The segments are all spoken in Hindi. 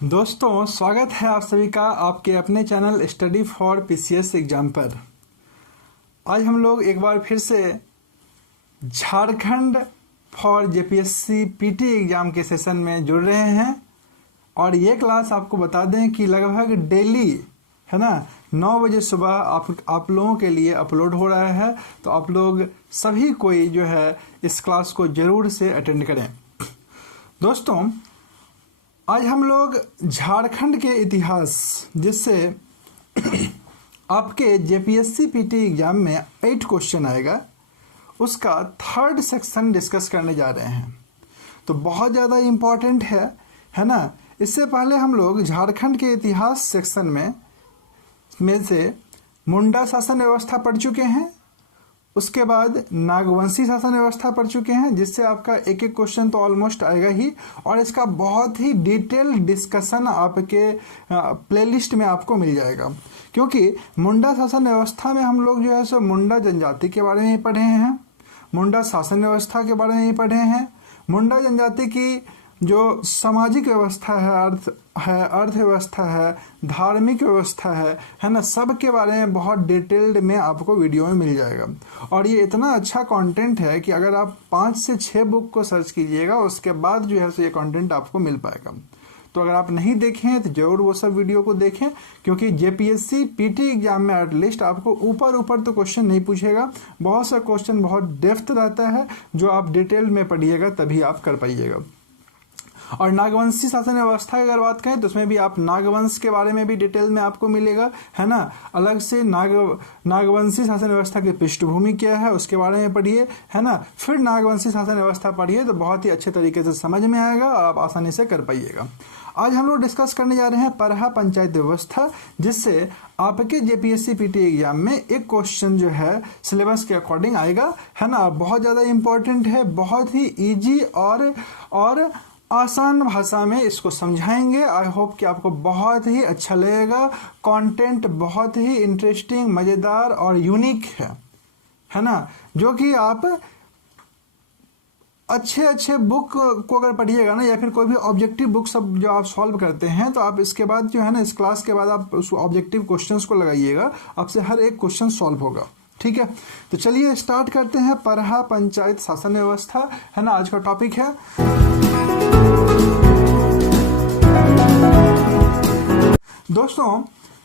दोस्तों, स्वागत है आप सभी का आपके अपने channel study for PCS exam पर। आज हम लोग एक बार फिर से Jharkhand for JPSC PT exam के सेशन में जुड़ रहे हैं और ये क्लास आपको बता दें कि लगभग डेली है ना 9 बजे सुबह आप लोगों के लिए अपलोड हो रहा है। तो आप लोग सभी कोई जो है इस क्लास को जरूर से अटेंड करें। दोस्तों, आज हम लोग झारखंड के इतिहास जिससे आपके जेपीएससी पीटी एग्जाम में 8 क्वेश्चन आएगा, उसका 3rd सेक्शन डिस्कस करने जा रहे हैं। तो बहुत ज़्यादा इम्पॉर्टेंट है ना। इससे पहले हम लोग झारखंड के इतिहास सेक्शन में से मुंडा शासन व्यवस्था पढ़ चुके हैं, उसके बाद नागवंशी शासन व्यवस्था पढ़ चुके हैं, जिससे आपका एक एक क्वेश्चन तो ऑलमोस्ट आएगा ही, और इसका बहुत ही डिटेल डिस्कशन आपके प्लेलिस्ट में आपको मिल जाएगा। क्योंकि मुंडा शासन व्यवस्था में हम लोग जो है सो मुंडा जनजाति के बारे में ही पढ़े हैं, मुंडा शासन व्यवस्था के बारे में ही पढ़े हैं, मुंडा जनजाति की जो सामाजिक व्यवस्था है, अर्थव्यवस्था है, धार्मिक व्यवस्था है ना, सब के बारे में बहुत डिटेल्ड में आपको वीडियो में मिल जाएगा। और ये इतना अच्छा कंटेंट है कि अगर आप 5 से 6 बुक को सर्च कीजिएगा उसके बाद जो है सो ये कंटेंट आपको मिल पाएगा। तो अगर आप नहीं देखे हैं तो जरूर वो सब वीडियो को देखें, क्योंकि जेपीएससी पीटी एग्जाम में एटलीस्ट आपको ऊपर तो क्वेश्चन नहीं पूछेगा, बहुत सा क्वेश्चन बहुत डेप्थ रहता है जो आप डिटेल में पढ़िएगा तभी आप कर पाइएगा। और नागवंशी शासन व्यवस्था की अगर बात करें तो उसमें भी आप नागवंश के बारे में भी डिटेल में आपको मिलेगा, है ना। अलग से नागवंशी शासन व्यवस्था की पृष्ठभूमि क्या है उसके बारे में पढ़िए, है ना। फिर नागवंशी शासन व्यवस्था पढ़िए तो बहुत ही अच्छे तरीके से समझ में आएगा और आप आसानी से कर पाइएगा। आज हम लोग डिस्कस करने जा रहे हैं परहा पंचायत व्यवस्था, जिससे आपके जेपीएससी पीटी एग्जाम में एक क्वेश्चन जो है सिलेबस के अकॉर्डिंग आएगा, है ना। बहुत ज़्यादा इंपॉर्टेंट है, बहुत ही ईजी और आसान भाषा में इसको समझाएंगे। आई होप कि आपको बहुत ही अच्छा लगेगा। कंटेंट बहुत ही इंटरेस्टिंग, मज़ेदार और यूनिक है ना, जो कि आप अच्छे बुक को अगर पढ़िएगा ना, या फिर कोई भी ऑब्जेक्टिव बुक सब जो आप सॉल्व करते हैं, तो आप इसके बाद जो है ना इस क्लास के बाद आप उस ऑब्जेक्टिव क्वेश्चंस को लगाइएगा, आपसे हर एक क्वेश्चन सॉल्व होगा। ठीक है, तो चलिए स्टार्ट करते हैं। परहा पंचायत शासन व्यवस्था है ना आज का टॉपिक है। दोस्तों,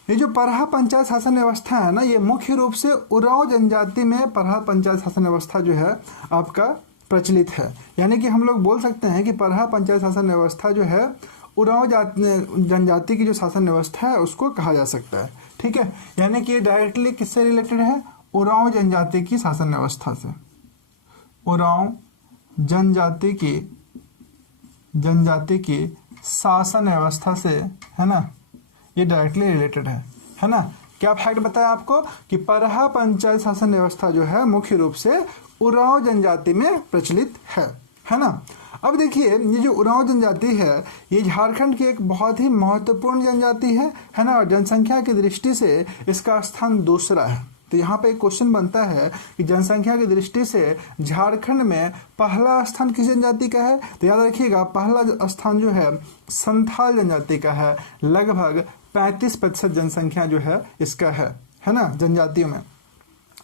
ये जो परहा पंचायत शासन व्यवस्था है ना, ये मुख्य रूप से उरांव जनजाति में परहा पंचायत शासन व्यवस्था जो है आपका प्रचलित है। यानी कि हम लोग बोल सकते हैं कि परहा पंचायत शासन व्यवस्था जो है उरांव जनजाति की जो शासन व्यवस्था है उसको कहा जा सकता है। ठीक है, यानी कि ये डायरेक्टली किससे रिलेटेड है? उरांव जनजाति की शासन व्यवस्था से, उरांव जनजाति की शासन व्यवस्था से, है ना, ये डायरेक्टली रिलेटेड है ना। क्या फैक्ट बताया आपको कि परहा पंचायत शासन व्यवस्था जो है मुख्य रूप से उरांव जनजाति में प्रचलित है ना। अब देखिए, ये जो उरांव जनजाति है ये झारखंड की एक बहुत ही महत्वपूर्ण जनजाति है ना, और जनसंख्या की दृष्टि से इसका स्थान दूसरा है। तो यहाँ पे एक क्वेश्चन बनता है कि जनसंख्या की दृष्टि से झारखंड में पहला स्थान किस जनजाति का है? तो याद रखिएगा, पहला स्थान जो है संथाल जनजाति का है। लगभग 35% जनसंख्या जो है इसका है ना जनजातियों में।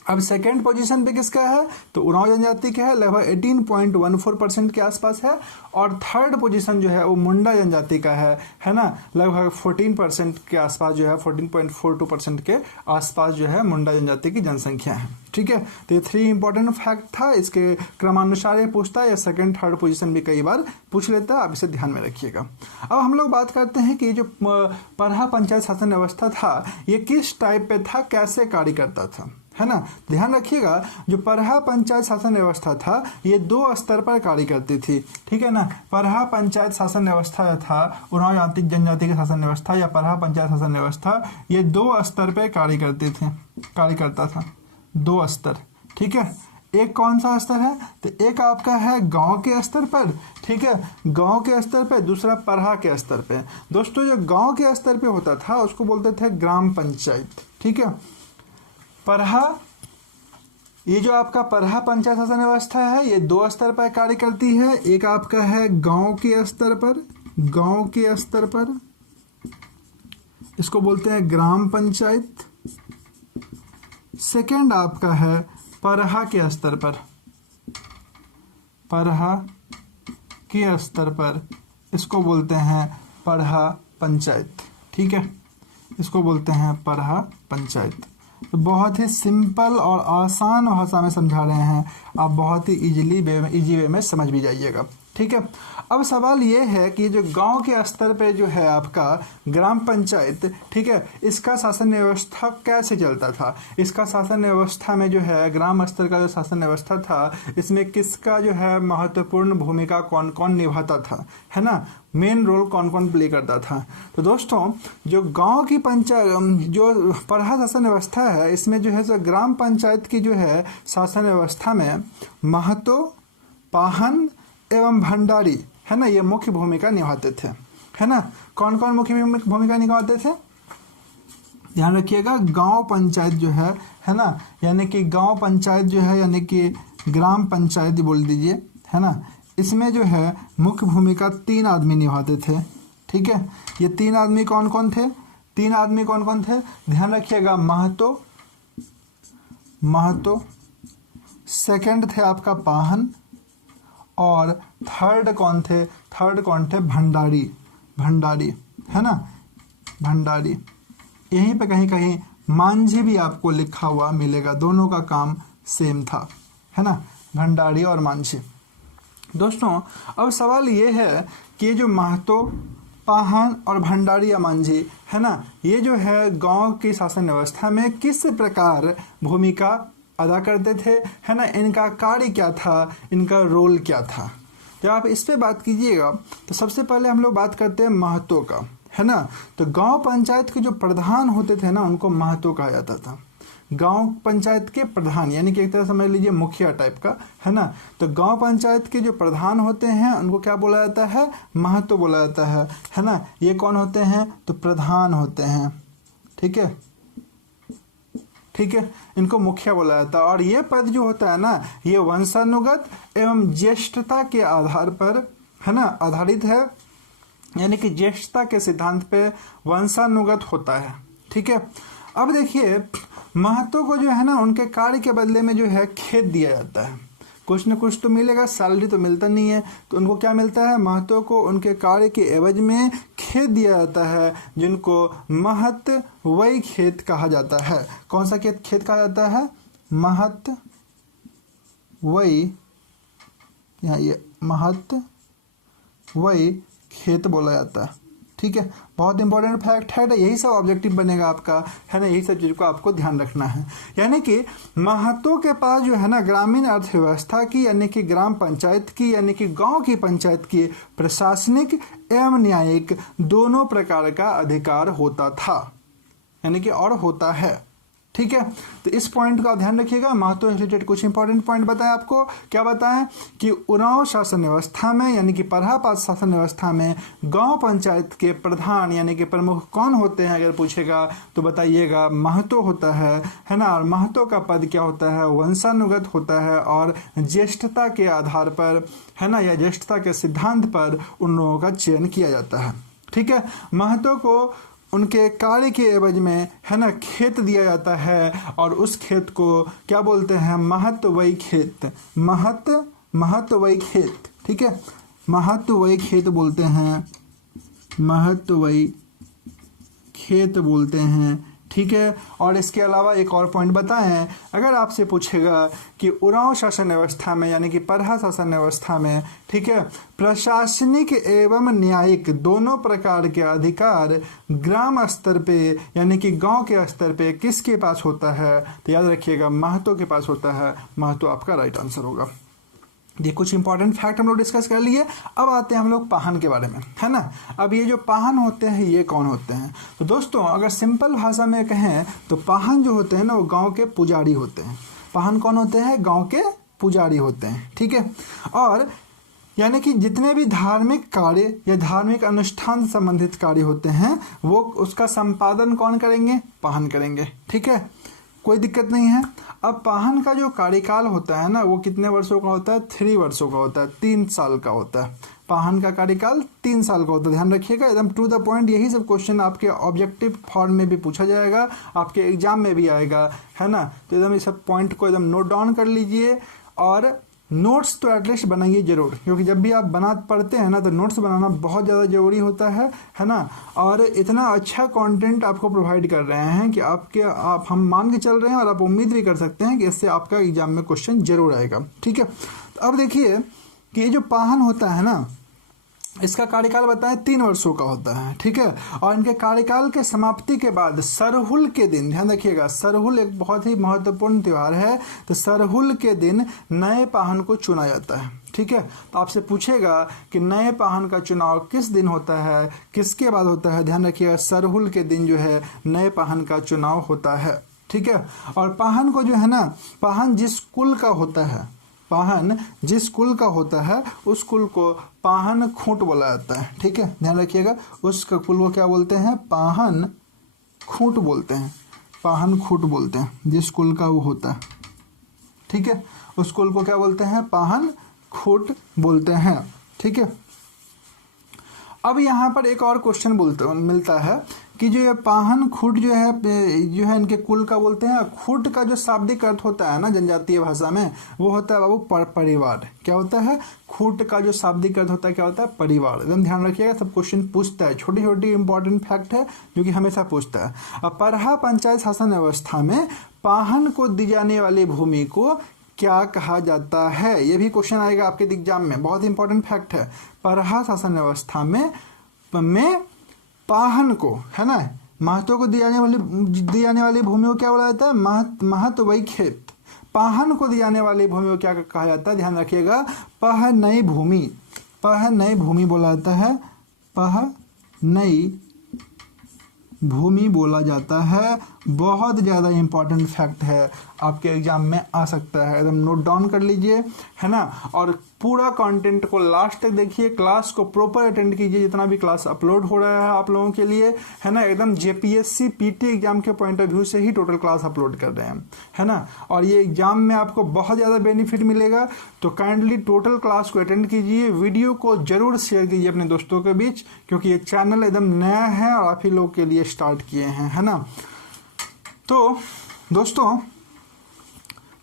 अब सेकेंड पोजीशन पे किसका है? तो उरांव जनजाति का है, लगभग 18.14% के आसपास है। और थर्ड पोजीशन जो है वो मुंडा जनजाति का है ना, लगभग 14% के आसपास जो है, 14.42% के आसपास जो है मुंडा जनजाति की जनसंख्या है। ठीक है, तो ये 3 इंपॉर्टेंट फैक्ट था। इसके क्रमानुसार ये पूछता है या सेकेंड थर्ड पोजीशन भी कई बार पूछ लेता है, आप इसे ध्यान में रखिएगा। अब हम लोग बात करते हैं कि जो परहा पंचायत शासन व्यवस्था था ये किस टाइप पे था, कैसे कार्य करता था, है ना। ध्यान रखिएगा, जो परहा पंचायत शासन व्यवस्था था ये 2 स्तर पर कार्य करती थी। ठीक है ना, परहा पंचायत शासन व्यवस्था था उरांव जनजाति की शासन व्यवस्था या परहा पंचायत शासन व्यवस्था, ये 2 स्तर पर कार्य करता था। 2 स्तर। ठीक है, एक कौन सा स्तर है? तो एक आपका है गांव के स्तर पर, ठीक है, गांव के स्तर पे, दूसरा परहा के स्तर पे। दोस्तों, जो गांव के स्तर पे होता था उसको बोलते थे ग्राम पंचायत। ठीक है, परहा, ये जो आपका परहा पंचायत शासन व्यवस्था है ये 2 स्तर पर कार्य करती है। एक आपका है गांव के स्तर पर, इसको बोलते हैं ग्राम पंचायत। सेकंड आपका है परहा के स्तर पर, परहा के स्तर पर इसको बोलते हैं परहा पंचायत। ठीक है, इसको बोलते हैं परहा पंचायत। तो बहुत ही सिंपल और आसान भाषा में समझा रहे हैं, आप बहुत ही इजी वे में समझ भी जाइएगा। ठीक है, अब सवाल ये है कि जो गांव के स्तर पे जो है आपका ग्राम पंचायत, ठीक है, इसका शासन व्यवस्था कैसे चलता था? इसका शासन व्यवस्था में जो है ग्राम स्तर का जो शासन व्यवस्था था, इसमें किसका जो है महत्वपूर्ण भूमिका कौन कौन निभाता था, है ना, मेन रोल कौन कौन प्ले करता था? तो दोस्तों, जो गांव की पंचायत जो परहा शासन व्यवस्था है, इसमें जो है जो ग्राम पंचायत की जो है शासन व्यवस्था में महतो, पाहन एवं भंडारी, है ना, ये मुख्य भूमिका निभाते थे, है ना। कौन कौन मुख्य भूमिका निभाते थे? ध्यान रखिएगा, गांव पंचायत जो है ना, यानी कि गांव पंचायत जो है यानी कि ग्राम पंचायत बोल दीजिए, है ना, इसमें जो है मुख्य भूमिका 3 आदमी निभाते थे। ठीक है, ये 3 आदमी कौन कौन थे? 3 आदमी कौन कौन थे? ध्यान रखिएगा, महतो, सेकंड थे आपका पाहन, और थर्ड कौन थे? थर्ड कौन थे? भंडारी, है ना, भंडारी। यहीं पे कहीं कहीं मांझी भी आपको लिखा हुआ मिलेगा, दोनों का काम सेम था, है ना, भंडारी और मांझी। दोस्तों, अब सवाल ये है कि जो महतो, पाहन और भंडारी या मांझी, है ना, ये जो है गांव की शासन व्यवस्था में किस प्रकार भूमिका अदा करते थे, है ना, इनका कार्य क्या था, इनका रोल क्या था? जब आप इस पे बात कीजिएगा तो सबसे पहले हम लोग बात करते हैं महतो का, है ना। तो गांव पंचायत के जो प्रधान होते थे ना, उनको महतो कहा जाता था। गांव पंचायत के प्रधान यानी कि एक तरह समझ लीजिए मुखिया टाइप का, है ना। तो गांव पंचायत के जो प्रधान होते हैं उनको क्या बोला जाता है? महतो बोला जाता है ना। ये कौन होते हैं? तो प्रधान होते हैं। ठीक है, ठीक है, इनको मुखिया बोला जाता है। और ये पद जो होता है ना, ये वंशानुगत एवं ज्येष्ठता के आधार पर, है ना, आधारित है, यानी कि ज्येष्ठता के सिद्धांत पे वंशानुगत होता है। ठीक है, अब देखिए, महतो को जो है ना, उनके कार्य के बदले में जो है खेत दिया जाता है, कुछ न कुछ तो मिलेगा, सैलरी तो मिलता नहीं है, तो उनको क्या मिलता है? महतो को उनके कार्य के एवज में खेत दिया जाता है, जिनको महतवयी खेत कहा जाता है। कौन सा खेत कहा जाता है? महतवयी, यहाँ ये महतवयी खेत बोला जाता है। ठीक है, बहुत इंपॉर्टेंट फैक्ट है, यही सब ऑब्जेक्टिव बनेगा आपका, है ना, यही सब चीज़ को आपको ध्यान रखना है। यानी कि महतो के पास जो है ना, ग्रामीण अर्थव्यवस्था की यानी कि ग्राम पंचायत की यानी कि गांव की पंचायत की प्रशासनिक एवं न्यायिक दोनों प्रकार का अधिकार होता था, यानी कि और होता है। ठीक है, तो इस पॉइंट का ध्यान रखिएगा। महतो रिलेटेड कुछ इंपॉर्टेंट पॉइंट बताएं आपको। क्या बताएं कि उरांव शासन व्यवस्था में यानी कि परहा शासन व्यवस्था में गांव पंचायत के प्रधान यानी कि प्रमुख कौन होते हैं? अगर पूछेगा तो बताइएगा महतो होता है ना। और महतो का पद क्या होता है? वंशानुगत होता है और ज्येष्ठता के आधार पर, है ना, या ज्येष्ठता के सिद्धांत पर उन लोगों का चयन किया जाता है। ठीक है, महतो को उनके कार्य के एवज में, है ना, खेत दिया जाता है और उस खेत को क्या बोलते हैं? महतवयी खेत, महतवयी खेत। ठीक है, महतवयी खेत बोलते हैं, महतवयी खेत बोलते हैं। ठीक है, और इसके अलावा एक और पॉइंट बताएं, अगर आपसे पूछेगा कि उरांव शासन व्यवस्था में यानी कि परहा शासन व्यवस्था में, ठीक है, प्रशासनिक एवं न्यायिक दोनों प्रकार के अधिकार ग्राम स्तर पे यानी कि गांव के स्तर पे किसके पास होता है? तो याद रखिएगा महतो के पास होता है। महतो आपका राइट आंसर होगा। ये कुछ इंपॉर्टेंट फैक्ट हम लोग डिस्कस कर लिए। अब आते हैं हम लोग पाहन के बारे में, है ना। अब ये जो पाहन होते हैं ये कौन होते हैं? तो दोस्तों, अगर सिंपल भाषा में कहें तो पाहन जो होते हैं ना, वो गांव के पुजारी होते हैं। पाहन कौन होते हैं? गांव के पुजारी होते हैं। ठीक है, और यानी कि जितने भी धार्मिक कार्य या धार्मिक अनुष्ठान से संबंधित कार्य होते हैं वो उसका संपादन कौन करेंगे? पाहन करेंगे। ठीक है, कोई दिक्कत नहीं है। अब पाहन का जो कार्यकाल होता है ना, वो कितने वर्षों का होता है? 3 वर्षों का होता है, 3 साल का होता है। पाहन का कार्यकाल 3 साल का होता है। ध्यान रखिएगा, एकदम टू द पॉइंट। यही सब क्वेश्चन आपके ऑब्जेक्टिव फॉर्म में भी पूछा जाएगा, आपके एग्जाम में भी आएगा, है ना। तो एकदम इस सब पॉइंट को एकदम नोट डाउन कर लीजिए और नोट्स तो एटलीस्ट बनाइए जरूर, क्योंकि जब भी आप पढ़ते हैं ना तो नोट्स बनाना बहुत ज़्यादा ज़रूरी होता है ना। और इतना अच्छा कंटेंट आपको प्रोवाइड कर रहे हैं कि आप हम मान के चल रहे हैं और आप उम्मीद भी कर सकते हैं कि इससे आपका एग्जाम में क्वेश्चन जरूर आएगा। ठीक है, तो अब देखिए कि ये जो पाहन होता है ना, इसका कार्यकाल बताएं 3 वर्षों का होता है। ठीक है, और इनके कार्यकाल के समाप्ति के बाद सरहुल के दिन, ध्यान रखिएगा, सरहुल एक बहुत ही महत्वपूर्ण त्यौहार है, तो सरहुल के दिन नए पाहन को चुना जाता है। ठीक है, तो आपसे पूछेगा कि नए पाहन का चुनाव किस दिन होता है, किसके बाद होता है। ध्यान रखिएगा, सरहुल के दिन जो है नए पाहन का चुनाव होता है। ठीक है, और पाहन को जो है ना, पाहन जिस कुल का होता है, पाहन जिस कुल का होता है उस कुल को पाहन खूंट बोला जाता है। ठीक है, ध्यान रखिएगा, उस कुल को क्या बोलते हैं, पाहन खूंट बोलते हैं, पाहन खूंट बोलते हैं, जिस कुल का वो होता है। ठीक है, उस कुल को क्या बोलते हैं, पाहन खूंट बोलते हैं। ठीक है, अब यहाँ पर एक और क्वेश्चन मिलता है कि जो ये पाहन खूंट जो है इनके कुल का बोलते हैं। खूंट का जो शाब्दिक अर्थ होता है ना जनजातीय भाषा में, वो होता है बाबू परिवार। क्या होता है, खूंट का जो शाब्दिक अर्थ होता है क्या होता है, परिवार। एकदम ध्यान रखिएगा, सब क्वेश्चन पूछता है, छोटी छोटी इंपॉर्टेंट फैक्ट है जो कि हमेशा पूछता है। अब परहा पंचायत शासन व्यवस्था में पाहन को दी जाने वाली भूमि को क्या कहा जाता है, ये भी क्वेश्चन आएगा आपके एग्जाम में, बहुत इंपॉर्टेंट फैक्ट है। परहा शासन व्यवस्था में पाहन को, है ना, महत्व को दी जाने वाली भूमि को क्या बोला जाता है, महत्वई खेत। पाहन को दी जाने वाली भूमि को क्या कहा जाता है, ध्यान रखिएगा, पहनई भूमि, पहनई भूमि बोला जाता है, पहनई भूमि बोला जाता है। बहुत ज़्यादा इंपॉर्टेंट फैक्ट है, आपके एग्जाम में आ सकता है, एकदम नोट डाउन कर लीजिए, है ना। और पूरा कंटेंट को लास्ट तक देखिए, क्लास को प्रॉपर अटेंड कीजिए, जितना भी क्लास अपलोड हो रहा है आप लोगों के लिए, है ना। एकदम जेपीएससी पीटी एग्जाम के पॉइंट ऑफ व्यू से ही टोटल क्लास अपलोड कर रहे हैं, है ना। और ये एग्जाम में आपको बहुत ज़्यादा बेनिफिट मिलेगा, तो काइंडली टोटल क्लास को अटेंड कीजिए, वीडियो को जरूर शेयर कीजिए अपने दोस्तों के बीच, क्योंकि ये चैनल एकदम नया है और आप ही लोग के लिए स्टार्ट किए हैं, है ना। तो दोस्तों,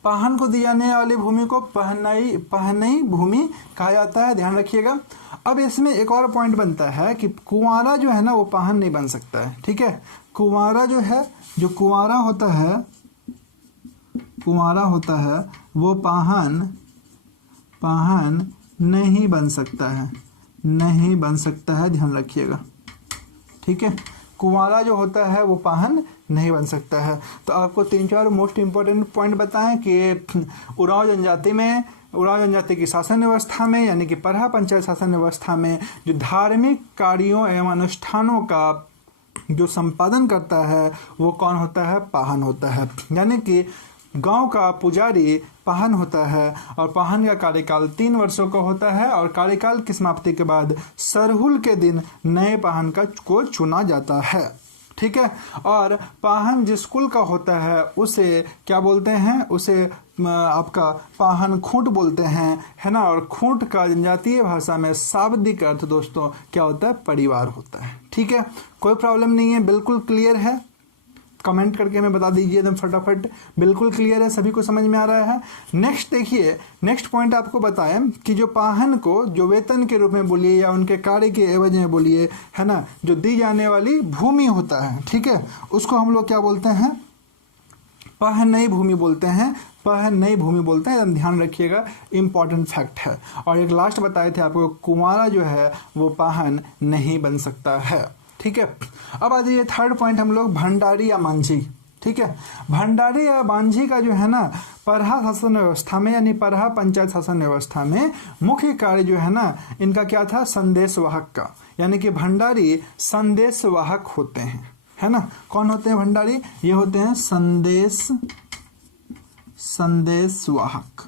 पाहन को दी जाने वाली भूमि को पहनई भूमि कहा जाता है, ध्यान रखिएगा। अब इसमें एक और पॉइंट बनता है कि कुंवारा जो है ना वो पाहन नहीं बन सकता है। ठीक है, कुंवारा जो है, जो कुंवारा होता है वो पाहन नहीं बन सकता है, नहीं बन सकता है, ध्यान रखिएगा। ठीक है, कुंवारा जो होता है वो पाहन नहीं बन सकता है। तो आपको 3-4 मोस्ट इंपॉर्टेंट पॉइंट बताएं कि उरांव जनजाति की शासन व्यवस्था में, यानी कि परहा पंचायत शासन व्यवस्था में जो धार्मिक कार्यों एवं अनुष्ठानों का जो संपादन करता है वो कौन होता है, पाहन होता है। यानी कि गांव का पुजारी पाहन होता है, और पाहन का कार्यकाल 3 वर्षों का होता है, और कार्यकाल की समाप्ति के बाद सरहुल के दिन नए पाहन को चुना जाता है। ठीक है, और पाहन जिस कुल का होता है उसे क्या बोलते हैं, उसे आपका पाहन खूंट बोलते हैं, है ना। और खूंट का जनजातीय भाषा में शाब्दिक अर्थ दोस्तों क्या होता है, परिवार होता है। ठीक है, कोई प्रॉब्लम नहीं है, बिल्कुल क्लियर है, कमेंट करके हमें बता दीजिए एकदम फटाफट, बिल्कुल क्लियर है, सभी को समझ में आ रहा है। नेक्स्ट देखिए, नेक्स्ट पॉइंट आपको बताएं कि जो पाहन को जो वेतन के रूप में बोलिए या उनके कार्य के एवज में बोलिए, है ना, जो दी जाने वाली भूमि होता है, ठीक है, उसको हम लोग क्या बोलते हैं, पहनई भूमि बोलते हैं, पहनई भूमि बोलते हैं, ध्यान रखिएगा, इंपॉर्टेंट फैक्ट है। और एक लास्ट बताए थे आपको, कुंवारा जो है वो पाहन नहीं बन सकता है। ठीक है, अब आ जाइए थर्ड पॉइंट हम लोग, भंडारी या मांझी। ठीक है, भंडारी या मांझी का जो है ना परहा शासन व्यवस्था में, यानी परहा पंचायत शासन व्यवस्था में मुख्य कार्य जो है ना इनका क्या था, संदेशवाहक का। यानी कि भंडारी संदेशवाहक होते हैं, है ना। कौन होते हैं भंडारी, ये होते हैं संदेशवाहक,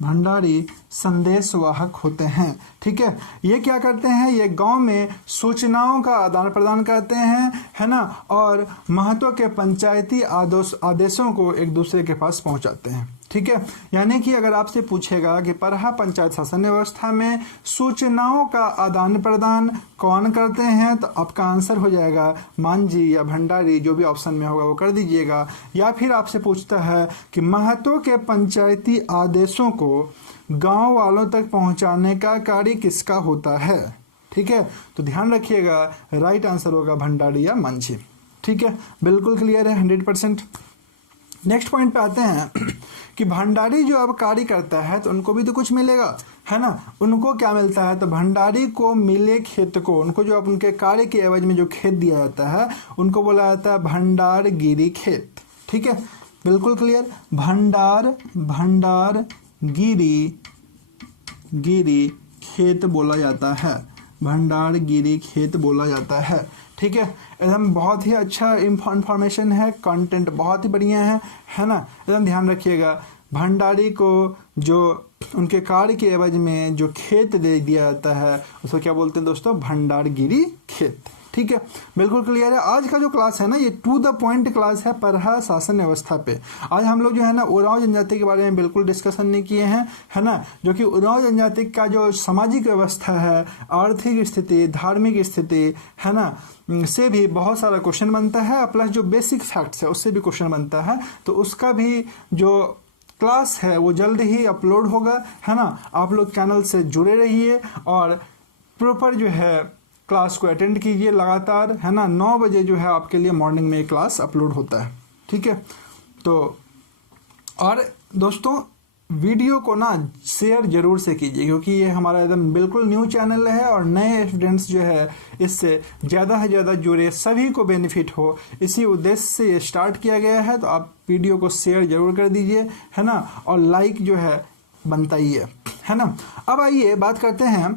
भंडारी संदेशवाहक होते हैं। ठीक है, ये क्या करते हैं, ये गांव में सूचनाओं का आदान प्रदान करते हैं, है ना, और महत्व के पंचायती आदेशों को एक दूसरे के पास पहुंचाते हैं। ठीक है। यानी कि अगर आपसे पूछेगा कि परहा पंचायत शासन व्यवस्था में सूचनाओं का आदान प्रदान कौन करते हैं, तो आपका आंसर हो जाएगा मांझी या भंडारी, जो भी ऑप्शन में होगा वो कर दीजिएगा। या फिर आपसे पूछता है कि महतो के पंचायती आदेशों को गांव वालों तक पहुंचाने का कार्य किसका होता है, ठीक है। तो ध्यान रखिएगा, राइट आंसर होगा भंडारी या मांझी, ठीक है। बिल्कुल क्लियर है 100%। नेक्स्ट पॉइंट पे आते हैं कि भंडारी जो अब कार्य करता है तो उनको भी तो कुछ मिलेगा, है ना। उनको क्या मिलता है, तो भंडारी को मिले खेत को, उनको जो अब उनके कार्य के एवज में जो खेत दिया जाता है उनको बोला जाता है भंडारगिरी खेत, ठीक है। बिल्कुल क्लियर, गिरी खेत बोला जाता है, भंडारगिरी खेत बोला जाता है, ठीक है। एकदम बहुत ही अच्छा इंफॉर्मेशन है, कंटेंट बहुत ही बढ़िया है ना। एकदम ध्यान रखिएगा, भंडारी को जो उनके कार्य के एवज में जो खेत दे दिया जाता है उसको क्या बोलते हैं दोस्तों, भंडारगिरी खेत, ठीक है। बिल्कुल क्लियर है। आज का जो क्लास है ना ये टू द पॉइंट क्लास है परहा शासन व्यवस्था पे। आज हम लोग जो है ना उरांव जनजाति के बारे में बिल्कुल डिस्कशन नहीं किए हैं, है ना। जो कि उरांव जनजाति का जो सामाजिक व्यवस्था है, आर्थिक स्थिति, धार्मिक स्थिति, है ना, से भी बहुत सारा क्वेश्चन बनता है, प्लस जो बेसिक फैक्ट्स है उससे भी क्वेश्चन बनता है। तो उसका भी जो क्लास है वो जल्द ही अपलोड होगा, है ना। आप लोग चैनल से जुड़े रहिए और प्रॉपर जो है क्लास को अटेंड कीजिए लगातार, है ना। 9 बजे जो है आपके लिए मॉर्निंग में क्लास अपलोड होता है, ठीक है। तो और दोस्तों वीडियो को ना शेयर जरूर से कीजिए, क्योंकि ये हमारा एकदम बिल्कुल न्यू चैनल है और नए स्टूडेंट्स जो है इससे ज़्यादा से ज़्यादा जुड़े, सभी को बेनिफिट हो, इसी उद्देश्य से ये स्टार्ट किया गया है। तो आप वीडियो को शेयर जरूर कर दीजिए, है ना, और लाइक जो है बनता ही है ना। अब आइए बात करते हैं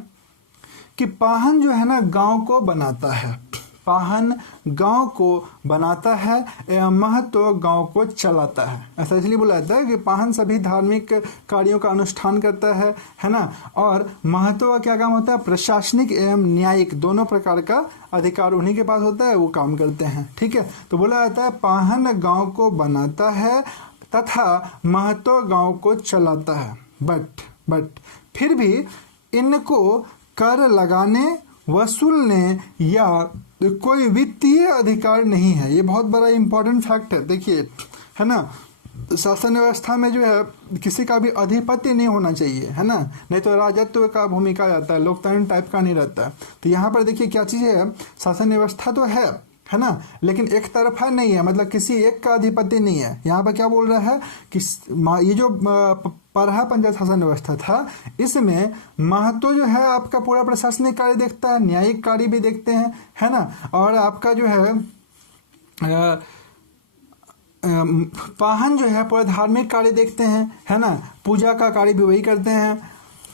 कि पाहन जो है ना गांव को बनाता है, पाहन गांव को बनाता है एवं महतो गांव को चलाता है। ऐसा इसलिए बोला जाता है कि पाहन सभी धार्मिक कार्यों का अनुष्ठान करता है ना। और महतो का क्या काम होता है, प्रशासनिक एवं न्यायिक दोनों प्रकार का अधिकार उन्हीं के पास होता है, वो काम करते हैं, ठीक है। तो बोला जाता है पाहन गांव को बनाता है तथा महतो गांव को चलाता है, बट फिर भी इनको कर लगाने, वसूलने या कोई वित्तीय अधिकार नहीं है। ये बहुत बड़ा इंपॉर्टेंट फैक्ट है, देखिए, है ना। शासन व्यवस्था में जो है किसी का भी अधिपति नहीं होना चाहिए, है ना, नहीं तो राजत्व का भूमिका जाता है, लोकतंत्र टाइप का नहीं रहता है। तो यहाँ पर देखिए क्या चीज़ है, शासन व्यवस्था तो है ना, लेकिन एक तरफा नहीं है, मतलब किसी एक का अधिपति नहीं है। यहाँ पर क्या बोल रहा है कि ये जो परहा पंचायत शासन व्यवस्था था इसमें महतो जो है आपका पूरा प्रशासनिक कार्य देखता है, न्यायिक कार्य भी देखते हैं, है ना, और आपका जो है पाहन जो है पूरा धार्मिक कार्य देखते हैं, है ना, पूजा का कार्य भी वही करते हैं।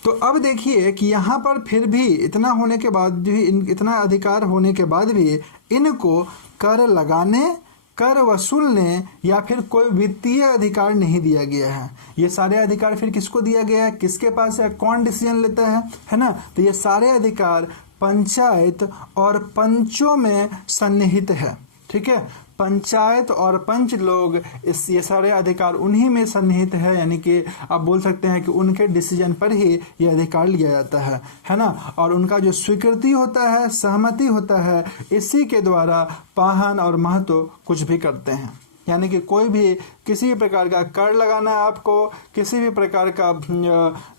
तो अब देखिए कि यहाँ पर फिर भी इतना होने के बाद भी, इतना अधिकार होने के बाद भी इनको कर लगाने, कर वसूलने या फिर कोई वित्तीय अधिकार नहीं दिया गया है। ये सारे अधिकार फिर किसको दिया गया है, किसके पास है, कौन डिसीजन लेता है ना। तो ये सारे अधिकार पंचायत और पंचों में सन्निहित है, ठीक है। पंचायत और पंच लोग ये सारे अधिकार उन्हीं में सन्निहित है, यानी कि आप बोल सकते हैं कि उनके डिसीजन पर ही ये अधिकार लिया जाता है ना। और उनका जो स्वीकृति होता है, सहमति होता है, इसी के द्वारा पाहन और महतो कुछ भी करते हैं। यानी कि कोई भी किसी भी प्रकार का कर लगाना है आपको, किसी भी प्रकार का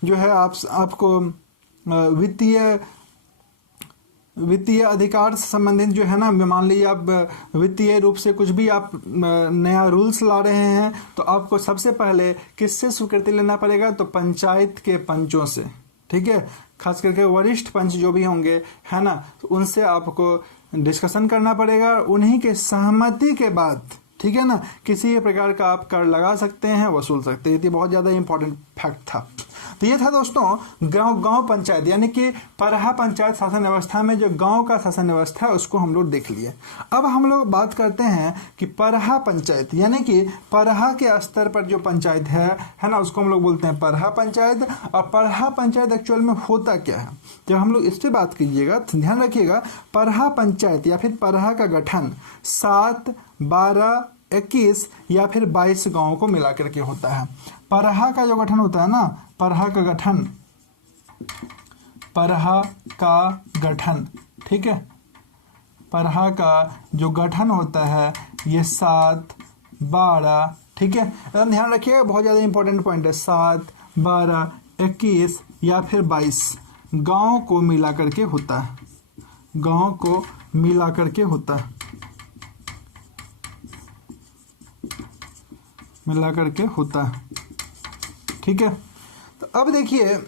जो है आपको वित्तीय अधिकार से संबंधित जो है ना, मान लीजिए आप वित्तीय रूप से कुछ भी आप नया रूल्स ला रहे हैं तो आपको सबसे पहले किससे स्वीकृति लेना पड़ेगा, तो पंचायत के पंचों से, ठीक है। खास करके वरिष्ठ पंच जो भी होंगे, है ना, तो उनसे आपको डिस्कशन करना पड़ेगा, उन्हीं के सहमति के बाद, ठीक है ना, किसी प्रकार का आप कर लगा सकते हैं, वसूल सकते हैं। ये बहुत ज़्यादा इंपॉर्टेंट फैक्ट था। तो ये था दोस्तों गांव पंचायत, यानी कि परहा पंचायत शासन व्यवस्था में जो गांव का शासन व्यवस्था है उसको हम लोग देख लिए। अब हम लोग बात करते हैं कि परहा पंचायत, यानी कि परहा के स्तर पर जो पंचायत है ना, उसको हम लोग बोलते हैं परहा पंचायत। और परहा पंचायत एक्चुअल में होता क्या है, जब हम लोग इस पर बात कीजिएगा तो ध्यान रखिएगा, परहा पंचायत या फिर परहा का गठन 7, 12, 21 या फिर 22 गाँव को मिला करके होता है। परहा का जो गठन होता है ना, परहा का गठन, परहा का गठन, ठीक है, परहा का जो गठन होता है ये 7, 12, ठीक है। एकदम ध्यान रखिएगा, बहुत ज़्यादा इंपॉर्टेंट पॉइंट है। 7, 12, 21 या फिर 22 गांव को मिला करके होता है, गांव को मिला करके होता है, मिला करके होता है, ठीक है। तो अब देखिए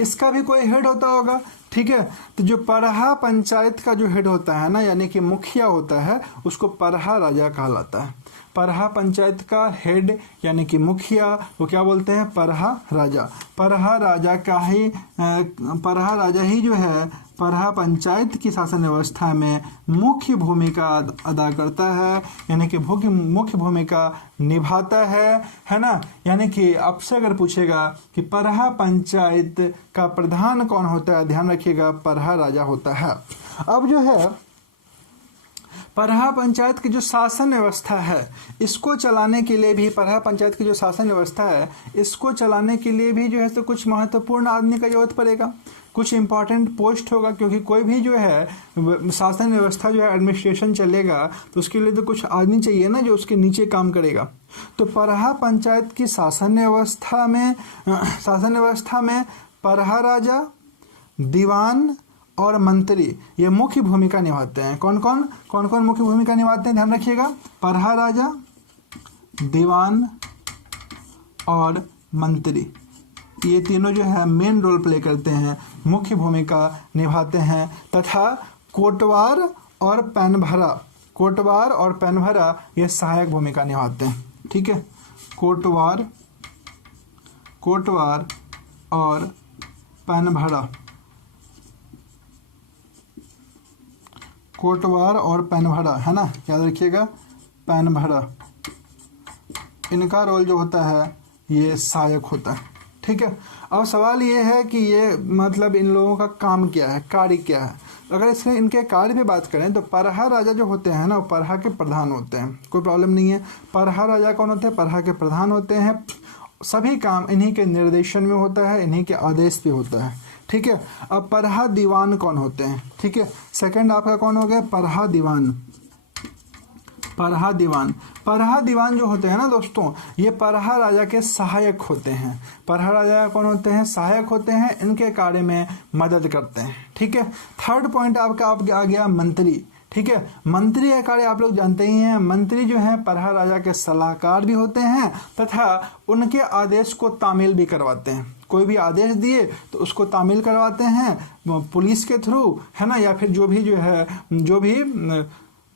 इसका भी कोई हेड होता होगा, ठीक है। तो जो परहा पंचायत का जो हेड होता है ना, यानी कि मुखिया होता है, उसको परहा राजा कहलाता है। परहा पंचायत का हेड यानी कि मुखिया वो क्या बोलते हैं, परहा राजा। परहा राजा का ही परहा राजा ही जो है परहा पंचायत की शासन व्यवस्था में मुख्य भूमिका अदा करता है, यानी कि मुख्य भूमिका निभाता है ना। यानी कि आपसे अगर पूछेगा कि परहा पंचायत का प्रधान कौन होता है, ध्यान रखिएगा परहा राजा होता है। अब जो है परहा पंचायत की जो शासन व्यवस्था है इसको चलाने के लिए भी, परहा पंचायत की जो शासन व्यवस्था है इसको चलाने के लिए भी जो है तो कुछ महत्वपूर्ण आदमी का जरूरत पड़ेगा, कुछ इंपॉर्टेंट पोस्ट होगा, क्योंकि कोई भी जो है शासन व्यवस्था जो है एडमिनिस्ट्रेशन चलेगा तो उसके लिए तो कुछ आदमी चाहिए ना जो उसके नीचे काम करेगा। तो परहा पंचायत की शासन व्यवस्था में परहा राजा, दीवान और मंत्री ये मुख्य भूमिका निभाते हैं। कौन कौन मुख्य भूमिका निभाते हैं, ध्यान रखिएगा, परहा राजा, दीवान और मंत्री, ये तीनों जो है मेन रोल प्ले करते हैं, मुख्य भूमिका निभाते हैं। तथा कोटवार और पैनभरा, कोटवार और पैनभरा ये सहायक भूमिका निभाते हैं, ठीक है। कोटवार और पैनभरा, कोटवार और पैनभरा है ना, याद रखिएगा, पैनभरा, इनका रोल जो होता है ये सहायक होता है, ठीक है। अब सवाल ये है कि ये मतलब इन लोगों का काम क्या है, कार्य क्या है। अगर इसमें इनके कार्य पे बात करें तो परहा राजा जो होते हैं ना, परहा के प्रधान होते हैं, कोई प्रॉब्लम नहीं है। परहा राजा कौन होते हैं, परहा के प्रधान होते हैं। सभी काम इन्हीं के निर्देशन में होता है, इन्हीं के आदेश पे होता है, ठीक है। अब परहा दीवान कौन होते हैं, ठीक है। सेकंड आपका कौन हो गया, परहा दीवान। परहा दीवान जो होते हैं ना दोस्तों, ये परहा राजा के सहायक होते हैं। परहा राजा कौन होते हैं, सहायक होते हैं, इनके कार्य में मदद करते हैं, ठीक है। थर्ड पॉइंट आपका आ गया मंत्री, ठीक है। मंत्री का कार्य आप लोग जानते ही हैं, मंत्री जो हैं परहा राजा के सलाहकार भी होते हैं तथा उनके आदेश को तामील भी करवाते हैं। कोई भी आदेश दिए तो उसको तामील करवाते हैं पुलिस के थ्रू, है ना, या फिर जो भी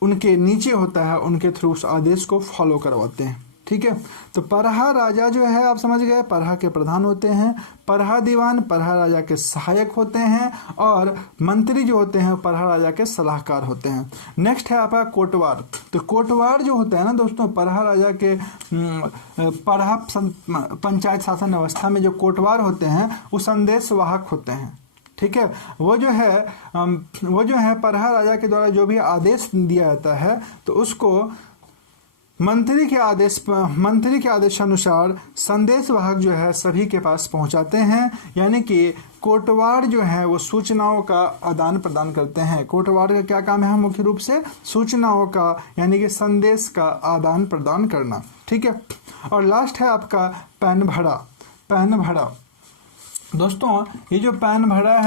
उनके नीचे होता है उनके थ्रू उस आदेश को फॉलो करवाते हैं, ठीक है। तो परहा राजा जो है आप समझ गए, परहा के प्रधान होते हैं। परहा दीवान परहा राजा के सहायक होते हैं और मंत्री जो होते हैं परहा राजा के सलाहकार होते हैं। नेक्स्ट है आपका कोटवार। तो कोटवार जो होता है ना दोस्तों, परहा राजा के परहा पंचायत शासन व्यवस्था में जो कोटवार होते हैं वो संदेश वाहक होते हैं, ठीक है। वो जो है परहा राजा के द्वारा जो भी आदेश दिया जाता है तो उसको मंत्री के आदेशानुसार संदेश वाहक जो है सभी के पास पहुंचाते हैं। यानी कि कोटवार जो है वो सूचनाओं का आदान प्रदान करते हैं। कोटवार का क्या काम है, मुख्य रूप से सूचनाओं का यानी कि संदेश का आदान प्रदान करना, ठीक है। और लास्ट है आपका पैनभरा। दोस्तों ये जो पैनभरा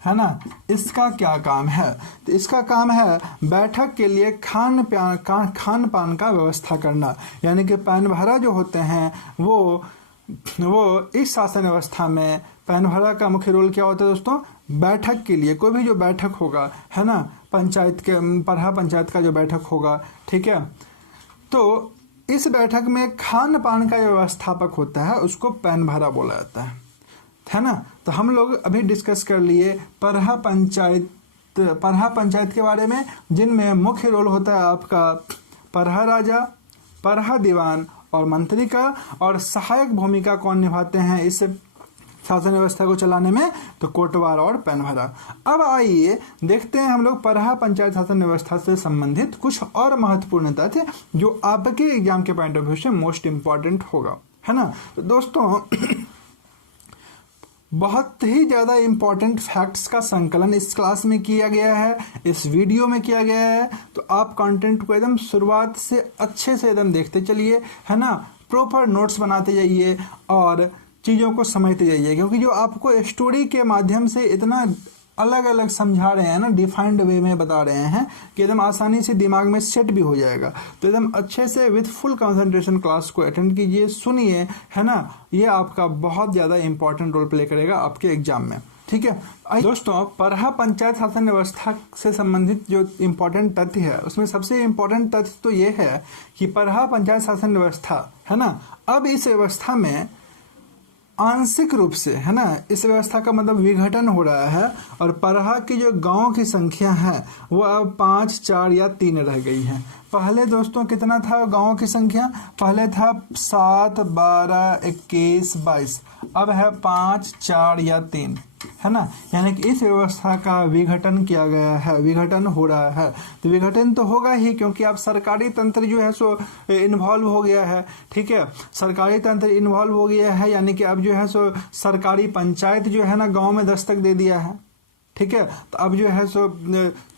है ना, इसका क्या काम है, तो इसका काम है बैठक के लिए खान पान का व्यवस्था करना। यानी कि पैनभरा जो होते हैं वो इस शासन व्यवस्था में पैनभरा का मुख्य रोल क्या होता है दोस्तों, बैठक के लिए कोई भी जो बैठक होगा, है ना, परहा पंचायत का जो बैठक होगा, ठीक है, तो इस बैठक में खान पान का व्यवस्थापक होता है, उसको पैनभरा बोला जाता है ना। तो हम लोग अभी डिस्कस कर लिए परहा पंचायत के बारे में, जिनमें मुख्य रोल होता है आपका परहा राजा, परहा दीवान और मंत्री का, और सहायक भूमिका कौन निभाते हैं इस शासन व्यवस्था को चलाने में, तो कोटवार और पैनभरा। अब आइए देखते हैं हम लोग परहा पंचायत शासन व्यवस्था से संबंधित कुछ और महत्वपूर्ण तथ्य जो आपके एग्जाम के पॉइंट ऑफ व्यू से मोस्ट इंपॉर्टेंट होगा, है ना। तो दोस्तों बहुत ही ज़्यादा इम्पॉर्टेंट फैक्ट्स का संकलन इस क्लास में किया गया है, इस वीडियो में किया गया है। तो आप कंटेंट को एकदम शुरुआत से अच्छे से एकदम देखते चलिए, है ना, प्रॉपर नोट्स बनाते जाइए और चीज़ों को समझते जाइए, क्योंकि जो आपको स्टोरी के माध्यम से इतना अलग अलग समझा रहे हैं ना, डिफाइंड वे में बता रहे हैं कि एकदम आसानी से दिमाग में सेट भी हो जाएगा। तो एकदम अच्छे से विथ फुल कंसंट्रेशन क्लास को अटेंड कीजिए, सुनिए, है ना। ये आपका बहुत ज़्यादा इंपॉर्टेंट रोल प्ले करेगा आपके एग्जाम में, ठीक है। दोस्तों परहा पंचायत शासन व्यवस्था से संबंधित जो इम्पोर्टेंट तथ्य है, उसमें सबसे इम्पोर्टेंट तथ्य तो ये है कि परहा पंचायत शासन व्यवस्था, है ना, अब इस व्यवस्था में आंशिक रूप से, है ना, इस व्यवस्था का मतलब विघटन हो रहा है और परहा की जो गांव की संख्या है वो अब 5, 4 या 3 रह गई है। पहले दोस्तों कितना था गांवों की संख्या? पहले था 7, 12, 21, 22, अब है 5, 4 या 3, है ना। यानी कि इस व्यवस्था का विघटन किया गया है, विघटन हो रहा है। तो विघटन तो होगा ही, क्योंकि अब सरकारी तंत्र जो है सो इन्वॉल्व हो गया है, ठीक है। सरकारी तंत्र इन्वॉल्व हो गया है, यानी कि अब जो है सो सरकारी पंचायत जो है ना गांव में दस्तक दे दिया है, ठीक है। तो अब जो है सो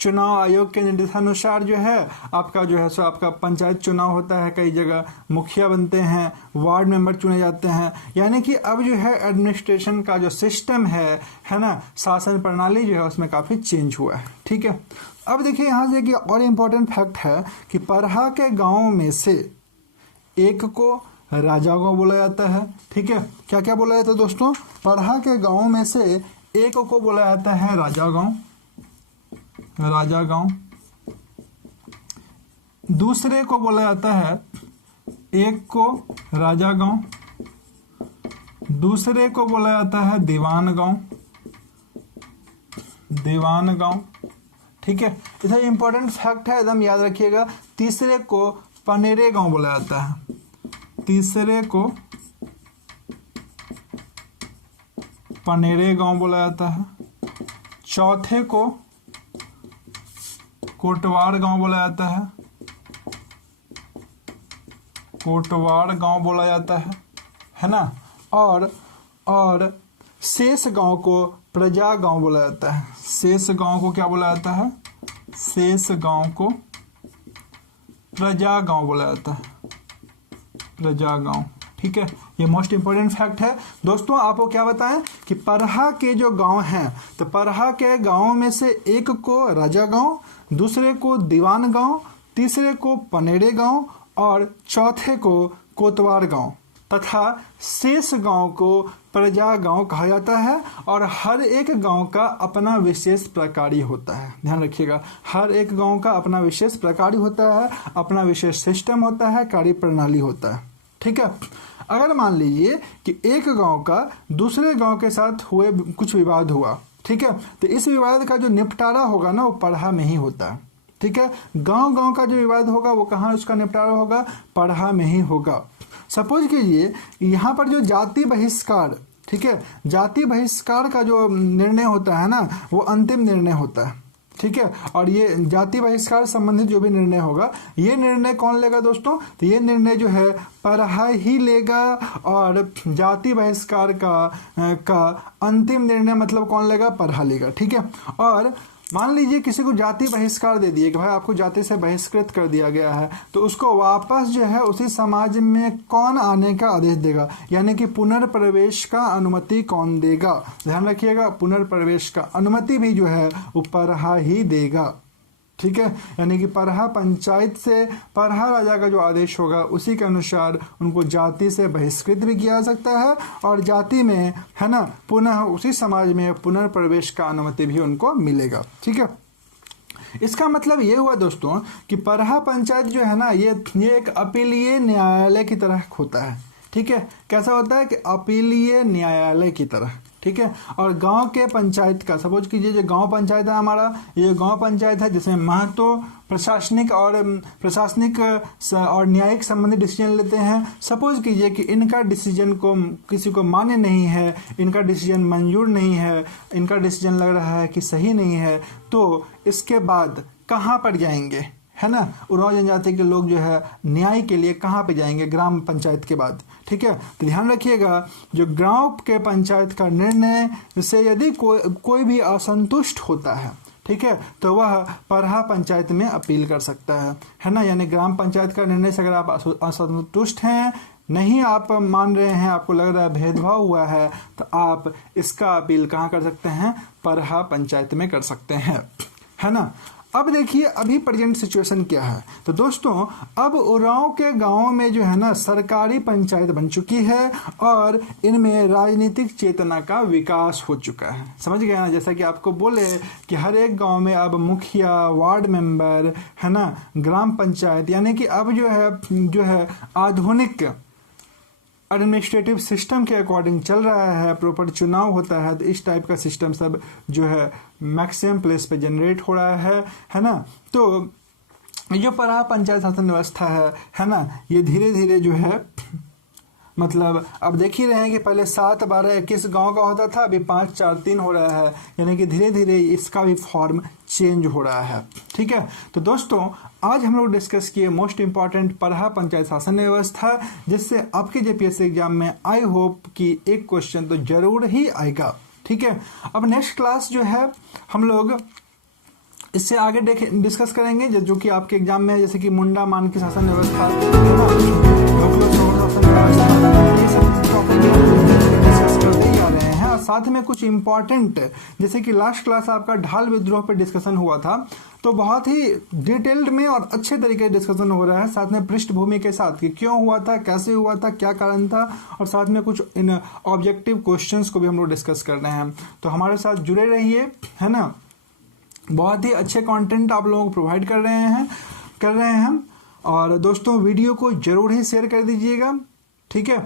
चुनाव आयोग के निर्देशानुसार जो है आपका जो है सो आपका पंचायत चुनाव होता है, कई जगह मुखिया बनते हैं, वार्ड मेंबर चुने जाते हैं। यानी कि अब जो है एडमिनिस्ट्रेशन का जो सिस्टम है ना, शासन प्रणाली जो है उसमें काफ़ी चेंज हुआ है, ठीक है। अब देखिए यहाँ से कि और इम्पोर्टेंट फैक्ट है कि परहा के गाँव में से एक को राजा गाँव बोला जाता है, ठीक है। क्या क्या बोला जाता है दोस्तों? परहा के गाँव में से एक को बोला जाता है राजा गांव, राजा गांव। दूसरे को बोला जाता है, एक को राजा गांव, दूसरे को बोला जाता है दीवान गांव, दीवान गांव, ठीक है। इधर इंपॉर्टेंट फैक्ट है, एकदम याद रखिएगा। तीसरे को पनेरे गांव बोला जाता है, तीसरे को पनेरे गांव बोला जाता है। चौथे को कोटवाड़ गांव बोला जाता है, कोटवाड़ गांव बोला जाता है ना। और शेष गांव को प्रजा गांव बोला जाता है। शेष गांव को क्या बोला जाता है? शेष गांव को प्रजा गांव बोला जाता है, प्रजा गांव, ठीक है। ये मोस्ट इंपोर्टेंट फैक्ट है दोस्तों। आपको क्या बताएं कि परहा के जो गांव हैं, तो परहा के गांव में से एक को राजा गांव, दूसरे को दीवान गांव, तीसरे को पनेरे गांव और चौथे को कोतवाड़ गांव तथा शेष गांव को प्रजा गांव कहा जाता है। और हर एक गांव का अपना विशेष प्रकारी होता है, ध्यान रखिएगा। हर एक गांव का अपना विशेष प्रकारी होता है, अपना विशेष सिस्टम होता है, कार्य प्रणाली होता है, ठीक है। अगर मान लीजिए कि एक गांव का दूसरे गांव के साथ हुए कुछ विवाद हुआ, ठीक है, तो इस विवाद का जो निपटारा होगा ना वो परहा में ही होता है, ठीक है। गांव गांव का जो विवाद होगा वो कहाँ उसका निपटारा होगा? परहा में ही होगा। सपोज कीजिए यहाँ पर जो जाति बहिष्कार, ठीक है, जाति बहिष्कार का जो निर्णय होता है ना वो अंतिम निर्णय होता है, ठीक है। और ये जाति बहिष्कार संबंधित जो भी निर्णय होगा, ये निर्णय कौन लेगा दोस्तों? तो ये निर्णय जो है परहा ही लेगा। और जाति बहिष्कार का अंतिम निर्णय मतलब कौन लेगा? परहा लेगा, ठीक है। और मान लीजिए किसी को जाति बहिष्कार दे दिए कि भाई आपको जाति से बहिष्कृत कर दिया गया है, तो उसको वापस जो है उसी समाज में कौन आने का आदेश देगा? यानी कि पुनर्प्रवेश का अनुमति कौन देगा? ध्यान रखिएगा, पुनर्प्रवेश का अनुमति भी जो है वो परहा ही देगा, ठीक है। यानी कि परहा पंचायत से परहा राजा का जो आदेश होगा उसी के अनुसार उनको जाति से बहिष्कृत भी किया जा सकता है और जाति में, है ना, पुनः उसी समाज में पुनर्प्रवेश का अनुमति भी उनको मिलेगा, ठीक है। इसका मतलब ये हुआ दोस्तों कि परहा पंचायत जो है ना ये एक अपीलीय न्यायालय की तरह होता है, ठीक है। कैसा होता है कि अपीलीय न्यायालय की तरह, ठीक है। और गांव के पंचायत का, सपोज कीजिए जो गांव पंचायत है हमारा, ये गांव पंचायत है जिसमें महत्व प्रशासनिक और न्यायिक संबंधित डिसीजन लेते हैं। सपोज कीजिए कि इनका डिसीजन को किसी को मान्य नहीं है, इनका डिसीजन मंजूर नहीं है, इनका डिसीजन लग रहा है कि सही नहीं है, तो इसके बाद कहाँ पर जाएंगे, है ना, उरांव जनजाति के लोग जो है न्याय के लिए कहाँ पे जाएंगे? ग्राम पंचायत के बाद। ठीक है, तो ध्यान रखिएगा, जो गांव के पंचायत का निर्णय से यदि कोई भी असंतुष्ट होता है, ठीक है, तो वह परहा पंचायत में अपील कर सकता है ना। यानी ग्राम पंचायत का निर्णय से अगर आप असंतुष्ट हैं, नहीं आप मान रहे हैं, आपको लग रहा है भेदभाव हुआ है, तो आप इसका अपील कहाँ कर सकते हैं? परहा पंचायत में कर सकते हैं, है ना। अब देखिए अभी प्रेजेंट सिचुएशन क्या है। तो दोस्तों अब उरांव के गांव में जो है ना सरकारी पंचायत बन चुकी है और इनमें राजनीतिक चेतना का विकास हो चुका है। समझ गए ना, जैसा कि आपको बोले कि हर एक गांव में अब मुखिया, वार्ड मेंबर, है ना, ग्राम पंचायत, यानी कि अब जो है आधुनिक एडमिनिस्ट्रेटिव सिस्टम के अकॉर्डिंग चल रहा है, प्रॉपर चुनाव होता है। तो इस टाइप का सिस्टम सब जो है मैक्सिमम प्लेस पे जनरेट हो रहा है ना। तो जो परहा पंचायत शासन व्यवस्था है ना, ये धीरे धीरे जो है मतलब अब देख ही रहे हैं कि पहले 7, 12, 21 गांव का होता था, अभी 5, 4, 3 हो रहा है, यानी कि धीरे धीरे इसका भी फॉर्म चेंज हो रहा है। ठीक है, तो दोस्तों आज हम लोग डिस्कस किए मोस्ट इंपॉर्टेंट परहा पंचायत शासन व्यवस्था, जिससे आपके जेपीएससी एग्जाम में आई होप कि एक क्वेश्चन तो जरूर ही आएगा। ठीक है, अब नेक्स्ट क्लास जो है हम लोग इससे आगे डिस्कस करेंगे जो कि आपके एग्जाम में है, जैसे कि मुंडा मान की शासन व्यवस्था, डिस्कस करते ही आ रहे हैं। और साथ में कुछ इंपॉर्टेंट, जैसे कि लास्ट क्लास आपका ढाल विद्रोह पर डिस्कशन हुआ था, तो बहुत ही डिटेल्ड में और अच्छे तरीके से डिस्कशन हो रहा है, साथ में पृष्ठभूमि के साथ कि क्यों हुआ था, कैसे हुआ था, क्या कारण था, और साथ में कुछ इन ऑब्जेक्टिव क्वेश्चंस को भी हम लोग डिस्कस कर रहे हैं। तो हमारे साथ जुड़े रहिए, है ना। बहुत ही अच्छे कंटेंट आप लोगों को प्रोवाइड कर रहे हैं और दोस्तों वीडियो को जरूर ही शेयर कर दीजिएगा। ठीक है,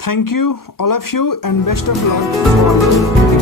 thank you all of you and best of luck.